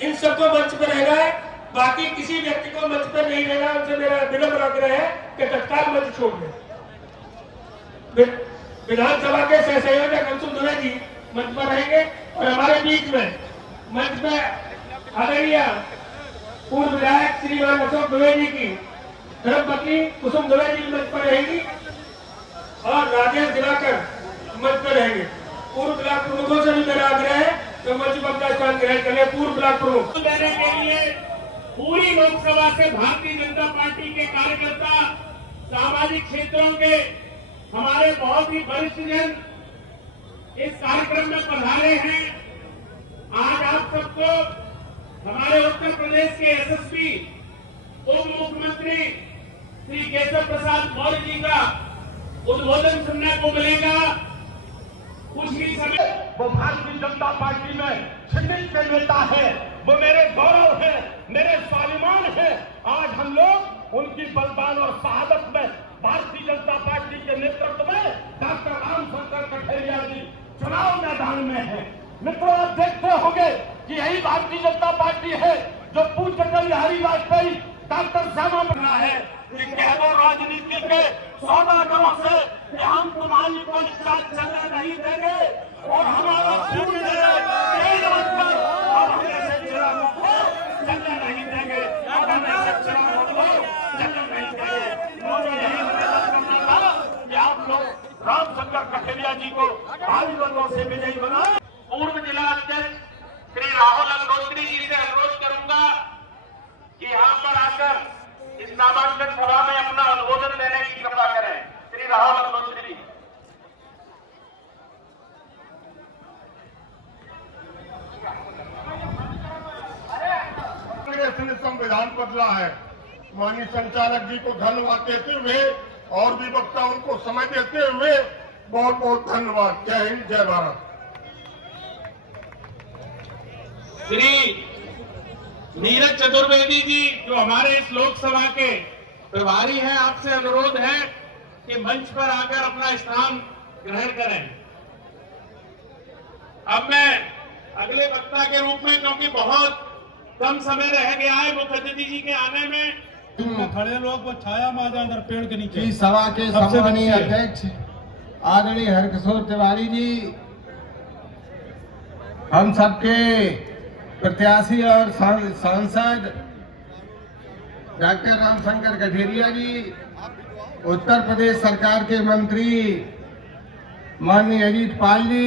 इन सबको मंच पर रहेगा है, बाकी किसी व्यक्ति को मंच पर नहीं रहना। उनसे मेरा विनम्र आग्रह है कि तत्काल मंच छोड़ दें। विधानसभा के सह संयोजक अंशुल दुबे जी मंच पर रहेंगे और हमारे बीच में मंच पर आदरणीय पूर्व विधायक श्रीमान अशोक दुबे जी की धर्मपत्नी कुसुम दुबे जी मंच पर रहेंगी और राजेश दिवाकर मंच पर रहेंगे। पूर्व ब्लॉक प्रमुखों से भी मेरा आग्रह है तो मंच पर अपना स्थान ग्रहण करें। पूर्व ब्लॉक प्रमुख देने के लिए पूरी लोकसभा से भारतीय जनता पार्टी के कार्यकर्ता, सामाजिक क्षेत्रों के हमारे बहुत ही वरिष्ठ जन इस कार्यक्रम में पधारे हैं। आज आप सबको हमारे उत्तर प्रदेश के एसएसपी उप मुख्यमंत्री श्री केशव प्रसाद मौर्य जी का उद्बोधन सुनने को मिलेगा। कुछ ही समय वो भारतीय जनता पार्टी में छिन्नित के नेता है, वो मेरे गौरव है, मेरे स्वाभिमान है। आज हम लोग उनकी बलिदान और शहादत में भारतीय जनता पार्टी के नेतृत्व में डॉक्टर रामशंकर कठेरिया जी चुनाव मैदान में है। मित्रों, आप देखते होंगे कि यही भारतीय जनता पार्टी है जो पूज्य अटल बिहारी वाजपेयी डॉक्टर श्यामा बना है कि कहते राजनीति के सौदागरों से कि हम तुम्हारी कोई बात चलने नहीं देंगे और हमारा खून चलने नहीं देंगे और हमें चलने नहीं देंगे। मुझे यही करना था कि आप लोग रामशंकर कठेरिया जी को भारी मतों से विजयी बनाए। पूर्व जिला अध्यक्ष श्री राहुल अल्लोत्री जी से अनुरोध करूंगा कि यहाँ पर आकर इस नामांकन सभा में अपना अनुमोदन देने की कृपा करें। श्री राहुल अल्लोत्री जी। संविधान बदला है। माननीय संचालक जी को धन्यवाद देते हुए और भी वक्ताओं को समय देते हुए बहुत बहुत धन्यवाद। जय हिंद, जय भारत। श्री नीरज चतुर्वेदी जी जो हमारे इस लोकसभा के प्रभारी हैं, आपसे अनुरोध है कि मंच पर आकर अपना स्थान ग्रहण करें। अब मैं अगले वक्ता के रूप में, क्योंकि बहुत कम समय रह गया है मुख्य अतिथि जी के आने में, खड़े लोग वो छाया में आ जाए अंदर पेड़ के नीचे। इस सभा के सम्मानीय अध्यक्ष आदरणीय हरकिशोर तिवारी जी, हम सबके प्रत्याशी और सांसद डॉक्टर रामशंकर कठेरिया जी, उत्तर प्रदेश सरकार के मंत्री माननीय अजीत पाल जी,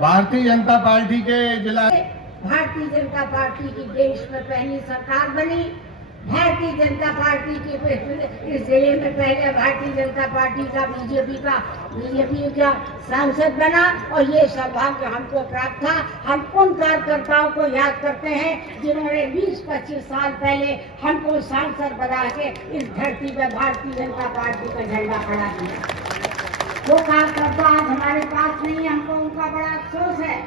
भारतीय जनता पार्टी के जिला भारतीय जनता पार्टी की देश में पहली सरकार बनी। भारतीय जनता पार्टी के इस जिले में पहले भारतीय जनता पार्टी का बीजेपी का सांसद बना और ये सौभाग्य हमको प्राप्त था। हम उन कार्यकर्ताओं को याद करते हैं जिन्होंने 20-25 साल पहले हमको सांसद बना के इस धरती पर भारतीय जनता पार्टी का झंडा खड़ा किया। वो कार्यकर्ता आज हमारे पास नहीं, हमको उनका बड़ा अफसोस है।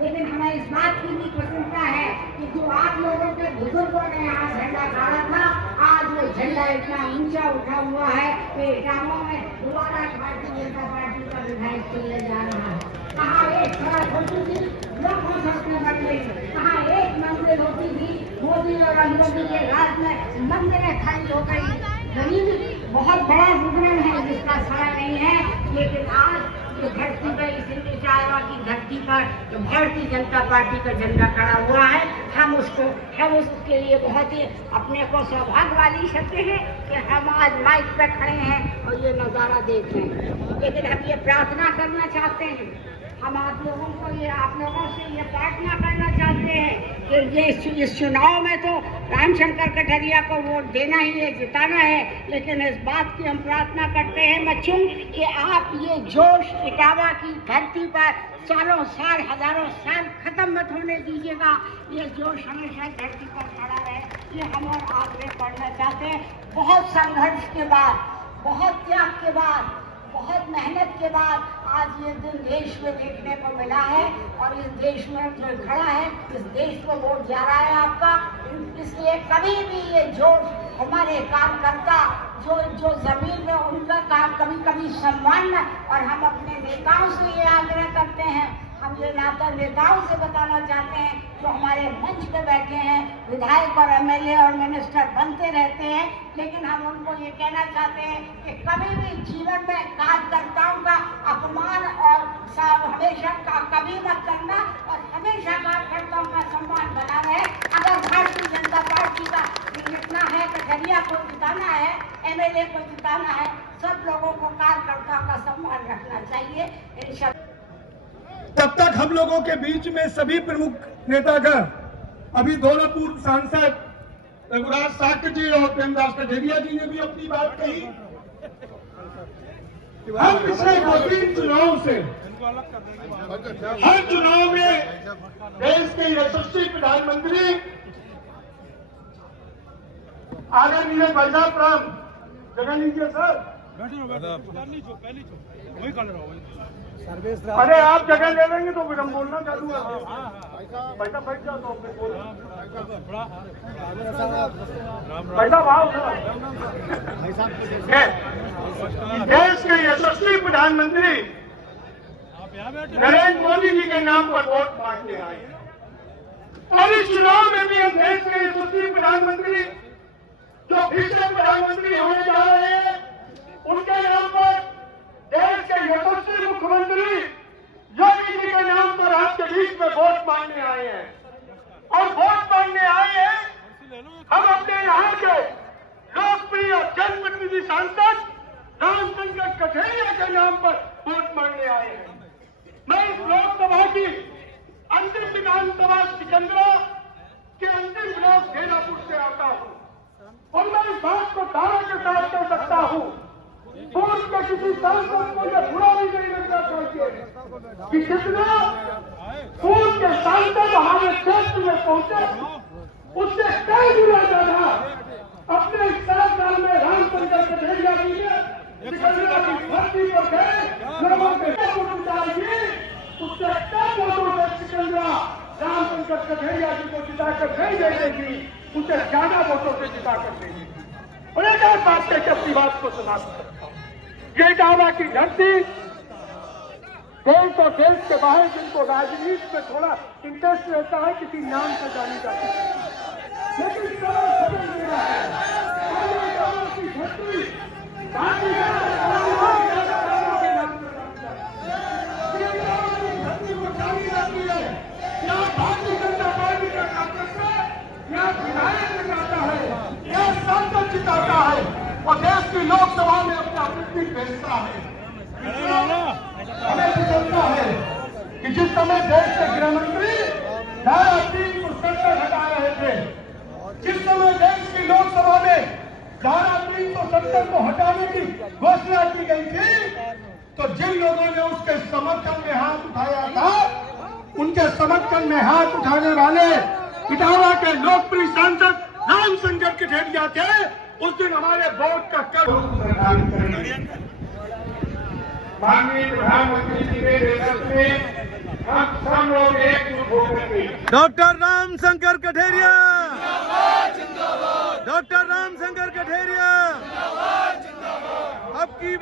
लेकिन हमें इस बात की भी प्रसन्नता है कि जो आप लोगों के बुजुर्गों ने यहाँ झंडा गाड़ा था, आज वो झंडा इतना ऊंचा उठा हुआ है कि इटावा में दोबारा भारतीय जनता पार्टी का विधायक चले जा रहा है। कहाँ एक सड़क होती थी, लाखों सड़कें बन गई। कहाँ एक मंदिर होती थी, मोदी और मोदी के राज में मंदिरें खाली हो गई। गरीबी बहुत बड़ा विवरण है जिसका सारा नहीं है। लेकिन आज जो धरती पर, इस चायवा की धरती पर जो भारतीय जनता पार्टी का झंडा खड़ा हुआ है, हम उसके लिए बहुत ही अपने को सौभाग्यवादी सकते हैं कि हम आज माइक पर खड़े हैं और ये नज़ारा देख रहे हैं। लेकिन हम ये प्रार्थना करना चाहते हैं, हम आप लोगों से ये प्रार्थना करना चाहते हैं कि ये इस चुनाव में तो रामशंकर कठेरिया को वोट देना ही है, जिताना है। लेकिन इस बात की हम प्रार्थना करते हैं बच्चों कि आप ये जोश इटावा की धरती पर सालों साल, हजारों साल खत्म मत होने दीजिएगा। ये जोश हमेशा धरती पर खड़ा रहे, ये हम और आग्रह करना चाहते हैं। बहुत संघर्ष के बाद, बहुत त्याग के बाद, बहुत मेहनत के बाद आज ये दिन देश में देखने को मिला है और इस देश में जो खड़ा है, इस देश को वोट जा रहा है आपका। इसलिए कभी भी ये जोश हमारे कार्यकर्ता जो जमीन में उनका काम कभी कभी सम्मान, और हम अपने नेताओं से ये आग्रह करते हैं, हम ये नेताओं से बताना चाहते हैं जो हमारे मंच पे बैठे हैं, विधायक और एमएलए और मिनिस्टर बनते रहते हैं, लेकिन हम उनको ये कहना चाहते हैं कि कभी भी जीवन में कार्यकर्ताओं का अपमान और हमेशा कभी मत करना और हमेशा कार्यकर्ताओं का सम्मान बना रहे। अगर भारतीय जनता पार्टी का जीतना है, कचहरिया को जिताना है, एमएलए को जिताना है, सब लोगों को कार्यकर्ताओं का सम्मान रखना चाहिए। इंशाल्लाह तब तक हम लोगों के बीच में सभी प्रमुख नेतागण, अभी दोनों पूर्व सांसद रघुराज साक्य जी और प्रेमदास कठेरिया जी ने भी अपनी बात कही। हम पिछले 2-3 चुनाव से हर चुनाव में देश के यशस्वी प्रधानमंत्री आदरणीय भाई साहब राम जगह लीजिए सर। अरे आप जगह ले लेंगे तो फिर हम बोलना चालू है। भाई साहब बैठ जाओ तो भाई साहब आओ। देश के यशस्वी प्रधानमंत्री नरेंद्र मोदी जी के नाम पर वोट मांगने आए हैं और इस चुनाव में भी हम देश के यशस्वी प्रधानमंत्री जो फिर से प्रधानमंत्री होने जा रहे हैं उनके नाम पर, देश के यशस्वी मुख्यमंत्री योगी जी के नाम पर आपके बीच में वोट मांगने आए हैं। और वोट मांगने आए हैं हम अपने यहाँ के लोकप्रिय जनप्रतिनिधि सांसद रामशंकर कठेरिया के नाम पर वोट मांगने आए हैं। मैं इस लोकसभा की अंतिम विधानसभा सिकंदरा के अंतिम ब्लॉक घेरापुर से आता हूँ और मैं इस बात को दावा के साथ कह सकता हूँ, पूर्व के किसी सांसद को यह बुरा भी नहीं लगना चाहिए कि जितना पूर्व के सांसद हमारे क्षेत्र में पहुंचे उससे कई गुना ज्यादा अपने इस 7 साल में रामशंकर कठेरिया जी ने सिकंदरा की धरती पर गए लोगों के वोट उतारिए, उससे कम वोटों से सिकंदरा रामशंकर कठेरिया जी को जिताकर नहीं दे देगी, उसे ज्यादा वोटों से जिताकर देगी। और एक और बात कहकर अपनी बात को समाप्त करता हूँ। ये दावा की धरती देश और देश के बाहर जिनको राजनीति में थोड़ा इंटरेस्ट रहता है किसी नाम से जानी जाती है, लेकिन समझ मेरा है की धरती भारतीय जनता पार्टी का कार्यकर्ता या विधायक जिताता है या सांसद जिताता है और देश की लोकसभा में अपना प्रतिनिधि भेजता है। हमें समझता है कि जिस समय देश के गृह मंत्री धारा 370 हटा रहे थे, जिस समय देश की लोकसभा में धारा 370 को हटाने की घोषणा की गई थी, तो जिन लोगों ने उसके समर्थन में हाथ उठाया था, उनके समर्थन में हाथ उठाने वाले इटावा के लोकप्रिय सांसद रामशंकर कठेरिया थे। उस दिन हमारे वोट का कर माननीय प्रधानमंत्री जी के नेतृत्व में हम सब लोग एकजुट होकर डॉक्टर रामशंकर कठेरिया, डॉक्टर रामशंकर कठेरिया, अब की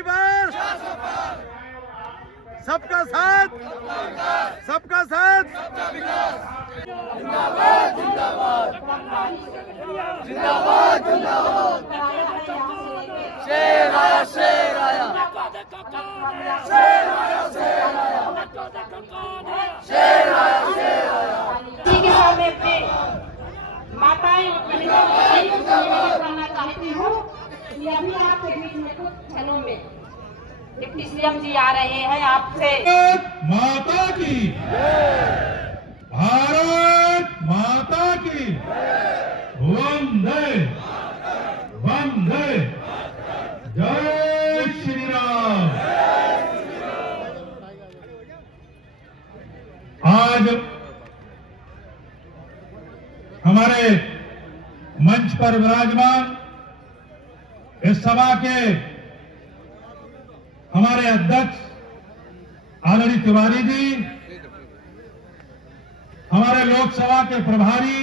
बार सबका साथ, सबका साथ। जिंदाबाद जिंदाबाद जिंदाबाद जिंदाबाद। शेर आया शेर आया शेर आया शेर आया शेर आया शेर आया। इसी के साथ मैं अपने माताएं करना चाहती हूँ कि अभी आपके बीच में कुछ क्षणों में डिप्टी सीएम जी आ रहे हैं आपसे। माता की, भारत माता की वंदे वंदे, जय श्री राम। आज हमारे मंच पर विराजमान इस सभा के हमारे अध्यक्ष आदरणीय तिवारी जी, हमारे लोकसभा के प्रभारी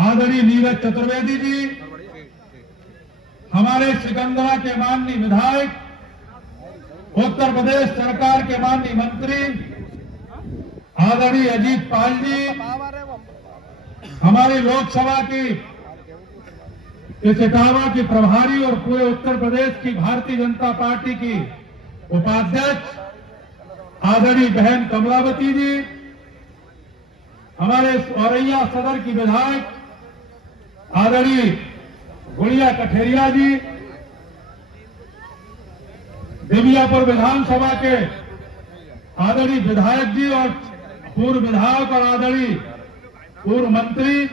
आदरणीय नीरज चतुर्वेदी जी, हमारे सिकंदरा के माननीय विधायक उत्तर प्रदेश सरकार के माननीय मंत्री आदरणीय अजीत पाल जी, हमारी लोकसभा की इस इटावा की प्रभारी और पूरे उत्तर प्रदेश की भारतीय जनता पार्टी की उपाध्यक्ष आदरणीय बहन कमलावती जी, हमारे औरैया सदर की विधायक आदरणीय गुड़िया कठेरिया जी, देवियापुर विधानसभा के आदरणीय विधायक जी और पूर्व विधायक और आदरणीय पूर्व मंत्री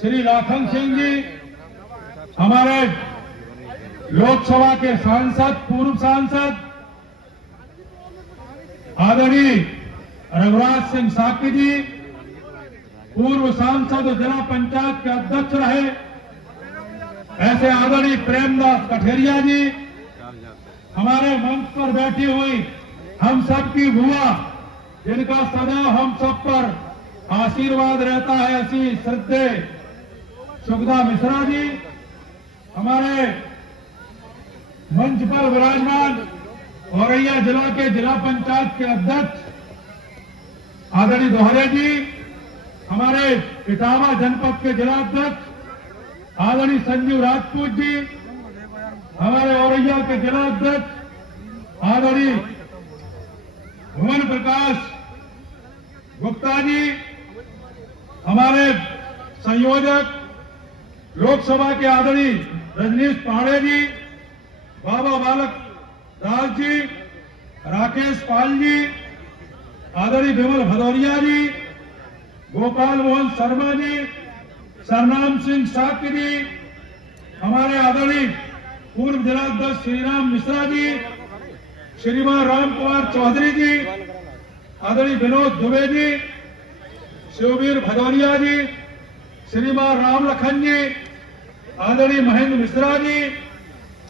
श्री लाखन सिंह जी, हमारे लोकसभा के सांसद पूर्व सांसद आदरणीय रघुराज सिंह साकी जी, पूर्व सांसद और जिला पंचायत के अध्यक्ष रहे ऐसे आदरणीय प्रेमदास कठेरिया जी, हमारे मंच पर बैठी हुई हम सब की बुआ जिनका सदैव हम सब पर आशीर्वाद रहता है, ऐसी श्रद्धेय सुखदा मिश्रा जी, हमारे मंच पर विराजमान औरैया जिला के जिला पंचायत के अध्यक्ष आदरणीय दोहरे जी, हमारे इटावा जनपद के जिला अध्यक्ष आदरणीय संजीव राजपूत जी, हमारे औरैया के जिला अध्यक्ष आदरणीय भुवन प्रकाश गुप्ता जी, हमारे संयोजक लोकसभा के आदरणीय रजनीश पांडे जी, बाबा बालक दास जी, राकेश पाल जी, आदरणीय विमल भदौरिया जी, गोपाल मोहन शर्मा जी, सरनाम सिंह साकी जी, हमारे आदरणीय पूर्व जिलाध्यक्ष श्रीराम मिश्रा जी, श्रीमान राम कुमार चौधरी जी, आदरणीय विनोद दुबे जी, शिववीर भदौरिया जी, श्रीमान राम लखन जी, आदरणीय महेंद्र मिश्रा जी,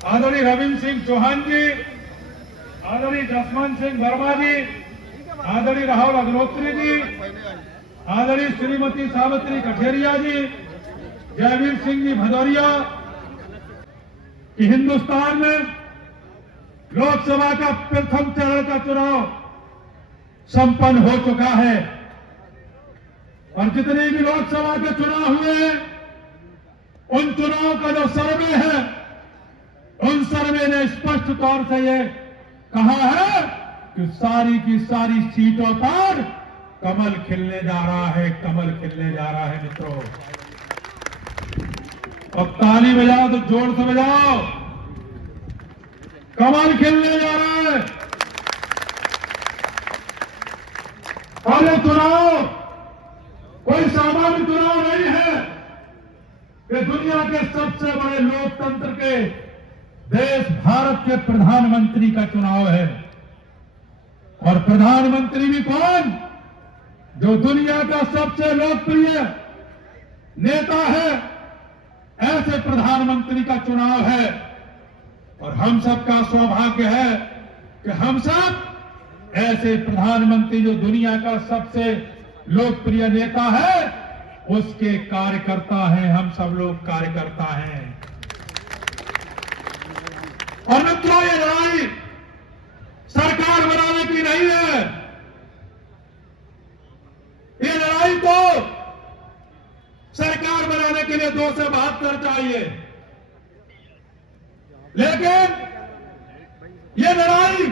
आदरणीय रविंद्र सिंह चौहान जी, आदरणीय जसवंत सिंह वर्मा जी, आदरणीय राहुल अग्निहोत्री जी, आदरणीय श्रीमती सावित्री कठेरिया जी, जयवीर सिंह जी भदौरिया, कि हिंदुस्तान में लोकसभा का प्रथम चरण का चुनाव संपन्न हो चुका है और जितने भी लोकसभा के चुनाव हुए हैं उन चुनाव का जो सर्वे है उन सर्वे ने स्पष्ट तौर से ये कहा है कि सारी की सारी सीटों पर कमल खिलने जा रहा है, कमल खिलने जा रहा है मित्रों। अब ताली बजाओ तो जोर से बजाओ, कमल खिलने जा रहा है। और ये चुनाव कोई सामान्य चुनाव नहीं है, ये दुनिया के सबसे बड़े लोकतंत्र के देश भारत के प्रधानमंत्री का चुनाव है। और प्रधानमंत्री भी कौन? जो दुनिया का सबसे लोकप्रिय नेता है, ऐसे प्रधानमंत्री का चुनाव है। और हम सबका सौभाग्य है कि हम सब ऐसे प्रधानमंत्री जो दुनिया का सबसे लोकप्रिय नेता है उसके कार्यकर्ता हैं, हम सब लोग कार्यकर्ता हैं। और मित्रों, ये लड़ाई सरकार बनाने की नहीं है, ये लड़ाई तो सरकार बनाने के लिए 272 चाहिए, लेकिन ये लड़ाई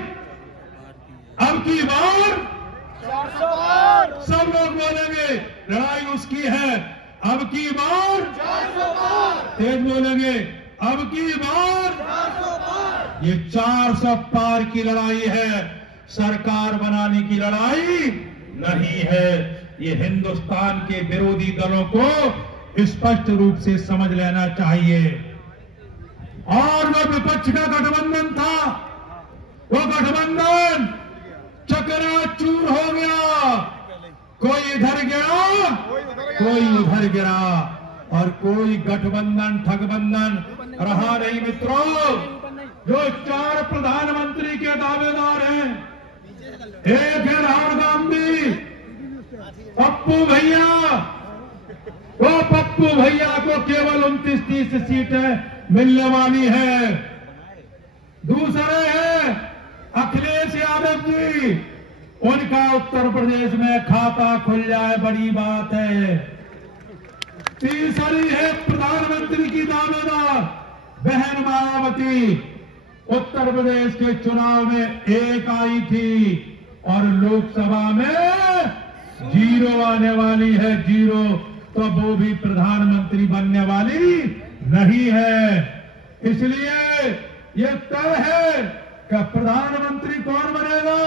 अब की बार सब लोग बोलेंगे लड़ाई उसकी है, अब की बार तेज बोलेंगे, अब की बार ये 400 पार की लड़ाई है, सरकार बनाने की लड़ाई नहीं है। ये हिंदुस्तान के विरोधी दलों को स्पष्ट रूप से समझ लेना चाहिए। और वो विपक्ष का गठबंधन था, वो गठबंधन चकनाचूर हो गया, कोई इधर गिरा कोई उधर गिरा और कोई गठबंधन ठगबंधन रहा नहीं मित्रों। जो 4 प्रधानमंत्री के दावेदार हैं, एक है राहुल गांधी, पप्पू भैया, वो पप्पू भैया को केवल 29-30 सीटें मिलने वाली है। दूसरे हैं उनका उत्तर प्रदेश में खाता खुल जाए बड़ी बात है। तीसरी है प्रधानमंत्री की दावेदार बहन मायावती, उत्तर प्रदेश के चुनाव में 1 आई थी और लोकसभा में 0 आने वाली है, 0, तो वो भी प्रधानमंत्री बनने वाली नहीं है। इसलिए ये तय है कि प्रधानमंत्री कौन बनेगा,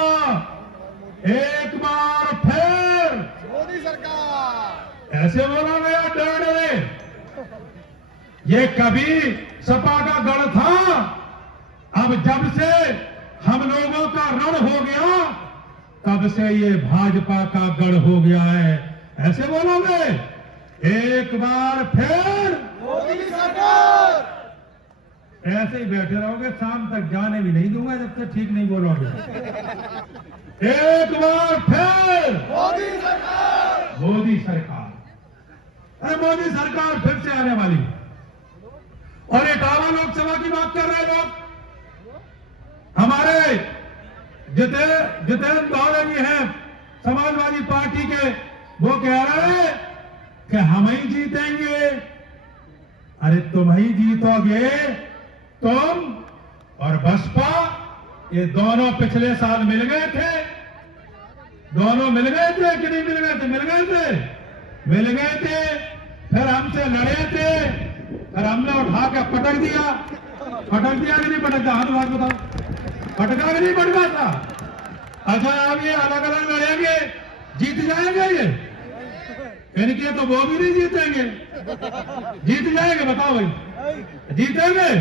एक बार फिर मोदी सरकार। ऐसे बोला गया डरे। ये कभी सपा का गढ़ था, अब जब से हम लोगों का रण हो गया तब से ये भाजपा का गढ़ हो गया है। ऐसे बोलोगे, एक बार फिर मोदी सरकार। ऐसे ही बैठे रहोगे, शाम तक जाने भी नहीं दूंगा जब तक ठीक नहीं बोलोगे। एक बार फिर मोदी सरकार। मोदी सरकार, अरे मोदी सरकार फिर से आने वाली। और इटावा लोकसभा की बात कर रहे लोग, हमारे जितेंद्र दौड़े जी हैं समाजवादी पार्टी के, वो कह रहे हैं कि हम ही जीतेंगे। अरे तुम ही जीतोगे, तुम और बसपा, ये दोनों पिछले साल मिल गए थे। दोनों मिल गए थे कि नहीं मिल गए थे? मिल गए थे, मिल गए थे। फिर हमसे लड़े थे, फिर हमने उठा के पटक दिया कि नहीं पटका? हाथ बात बताओ, पटका कि नहीं पटका था? अच्छा, अब ये अलग अलग लड़ेंगे, जीत जाएंगे ये? इनके तो वो भी नहीं जीतेंगे। जीत जाएंगे? बताओ भाई, जीतेंगे?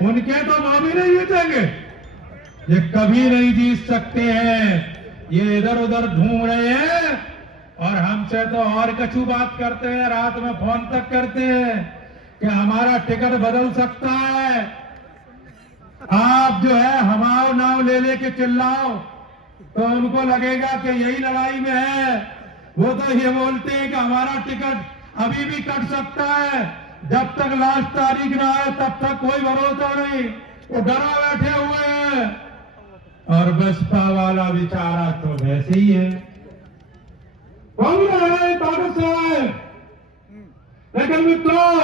उनके तो वो भी नहीं जीतेंगे। ये कभी नहीं जीत सकते हैं। ये इधर उधर घूम रहे हैं और हमसे तो और कछु बात करते हैं, रात में फोन तक करते हैं कि हमारा टिकट बदल सकता है। आप जो है हमारा नाम ले लेके चिल्लाओ तो उनको लगेगा कि यही लड़ाई में है। वो तो ये बोलते हैं कि हमारा टिकट अभी भी कट सकता है, जब तक लास्ट तारीख ना आए तब तक कोई भरोसा नहीं। वो डरा बैठे हुए हैं। और बसपा वाला बेचारा तो वैसे ही है, कौन है ताकत से है। लेकिन मित्रों,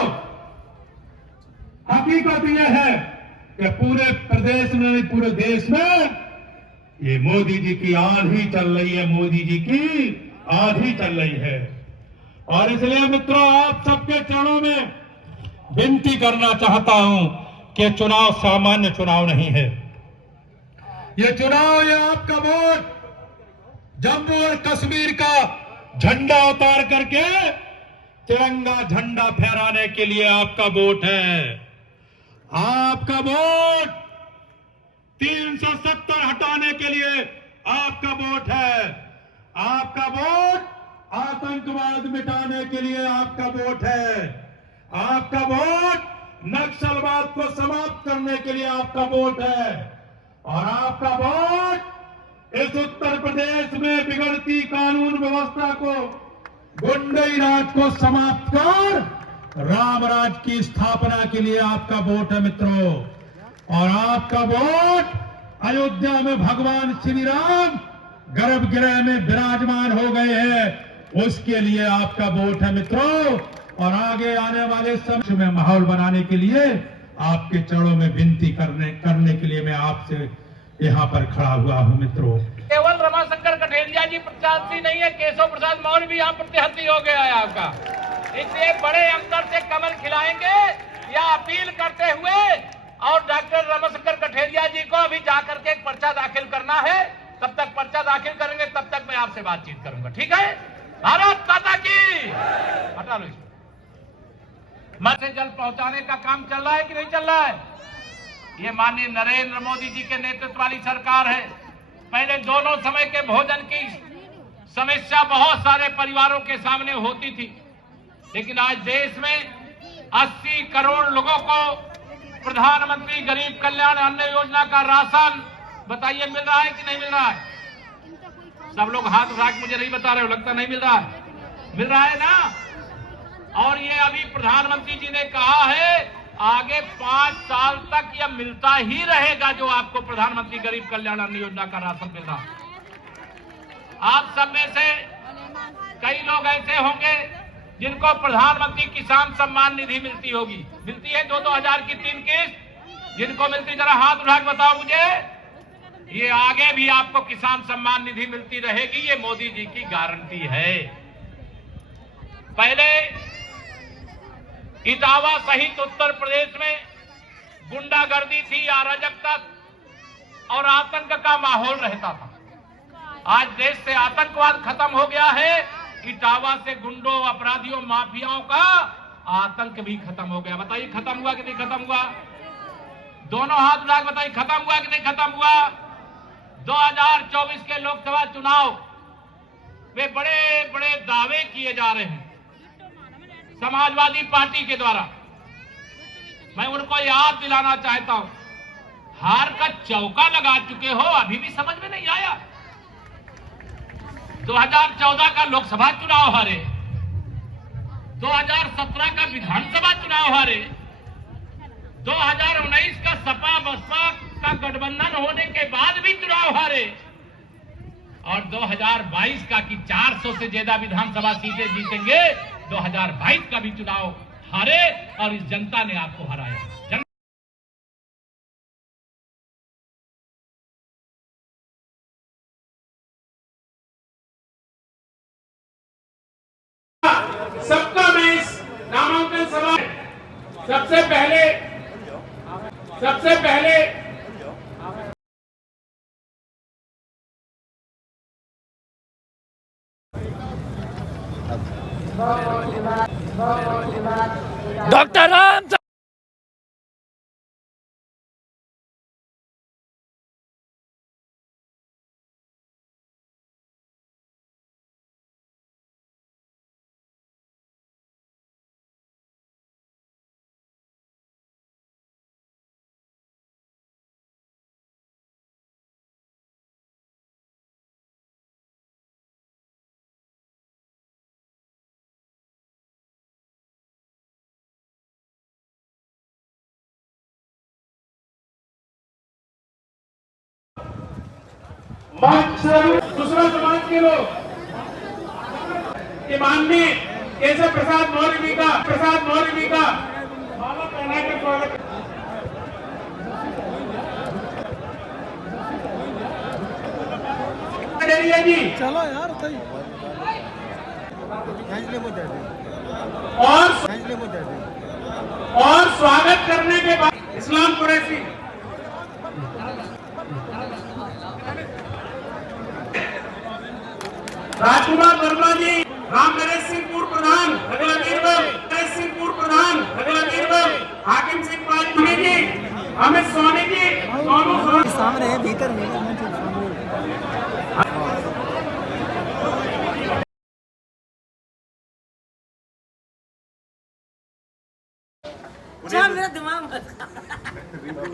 हकीकत यह है कि पूरे प्रदेश में, पूरे देश में ये मोदी जी की आंधी चल रही है, मोदी जी की आंधी चल रही है। और इसलिए मित्रों, आप सबके चरणों में विनती करना चाहता हूं कि चुनाव सामान्य चुनाव नहीं है। ये चुनाव, ये आपका वोट जम्मू और कश्मीर का झंडा उतार करके तिरंगा झंडा फहराने के लिए आपका वोट है। आपका वोट 370 हटाने के लिए आपका वोट है। आपका वोट आतंकवाद मिटाने के लिए आपका वोट है। आपका वोट नक्सलवाद को समाप्त करने के लिए आपका वोट है। और आपका वोट इस उत्तर प्रदेश में बिगड़ती कानून व्यवस्था को, गुंडई राज को समाप्त कर राम राज की स्थापना के लिए आपका वोट है मित्रों। और आपका वोट अयोध्या में भगवान श्री राम गर्भगृह में विराजमान हो गए हैं, उसके लिए आपका वोट है मित्रों। और आगे आने वाले समय में माहौल बनाने के लिए आपके चरणों में विनती करने के लिए मैं आपसे यहाँ पर खड़ा हुआ हूँ मित्रों। केवल रमाशंकर कठेरिया जी प्रत्याशी नहीं है, केशव प्रसाद मौर्य भी यहाँ प्रत्याशी हो गया है आपका। इसलिए बड़े अंतर से कमल खिलाएंगे या अपील करते हुए। और डॉक्टर रमाशंकर कठेरिया जी को अभी जाकर के एक पर्चा दाखिल करना है, तब तक पर्चा दाखिल करेंगे, तब तक मैं आपसे बातचीत करूंगा, ठीक है? भारत माता की। हटा लो इसको। मत से जल पहुंचाने का काम चल रहा है कि नहीं चल रहा है? ये माननीय नरेंद्र मोदी जी के नेतृत्व वाली सरकार है। पहले दोनों समय के भोजन की समस्या बहुत सारे परिवारों के सामने होती थी, लेकिन आज देश में 80 करोड़ लोगों को प्रधानमंत्री गरीब कल्याण अन्न योजना का राशन, बताइए मिल रहा है कि नहीं मिल रहा है? सब लोग हाथ उठा के मुझे नहीं बता रहे हो, लगता नहीं मिल रहा है। मिल रहा है ना? और ये अभी प्रधानमंत्री जी ने कहा है आगे 5 साल तक यह मिलता ही रहेगा, जो आपको प्रधानमंत्री गरीब कल्याण अन्न योजना का राशन मिल रहा है। आप सब में से कई लोग ऐसे होंगे जिनको प्रधानमंत्री किसान सम्मान निधि मिलती होगी, मिलती है 2-2 हजार की 3 किस्त। जिनको मिलती, जरा हाथ उठा के बताओ मुझे। ये आगे भी आपको किसान सम्मान निधि मिलती रहेगी, ये मोदी जी की गारंटी है। पहले इटावा सहित उत्तर प्रदेश में गुंडागर्दी थी, अराजकता और आतंक का माहौल रहता था। आज देश से आतंकवाद खत्म हो गया है। इटावा से गुंडों, अपराधियों, माफियाओं का आतंक भी खत्म हो गया। बताइए खत्म हुआ कि नहीं खत्म हुआ? दोनों हाथ उठा के बताइए खत्म हुआ कि नहीं खत्म हुआ? 2024 के लोकसभा चुनाव में बड़े बड़े दावे किए जा रहे हैं समाजवादी पार्टी के द्वारा। मैं उनको याद दिलाना चाहता हूं, हार का चौका लगा चुके हो, अभी भी समझ में नहीं आया। 2014 का लोकसभा चुनाव हारे, 2017 का विधानसभा चुनाव हारे, 2019 का सपा बसपा का गठबंधन होने के बाद भी चुनाव हारे, और 2022 का कि 400 से ज्यादा विधानसभा सीटें जीतेंगे, 2022 का भी चुनाव हारे और इस जनता ने आपको हराया। सबका मैं इस नामांकन सभा सबसे पहले डॉक्टर राम दूसरा समाज के लोग कि माननीय केशव प्रसाद मौर्य जी का माला पहना के स्वागत। जी चलो यार और स्वागत करने के बाद इस्लाम कुरैशी, राजकुमार वर्मा जी, राम नरेश सिंह पूर्व प्रधान अगला वीरबल, नरेश सिंह पूर्व प्रधान अगला वीरबल, हाकिम सिंह पालपुरी जी, अमित सोनी जी, दोनों सामने है भीतर में मेरा दिमाग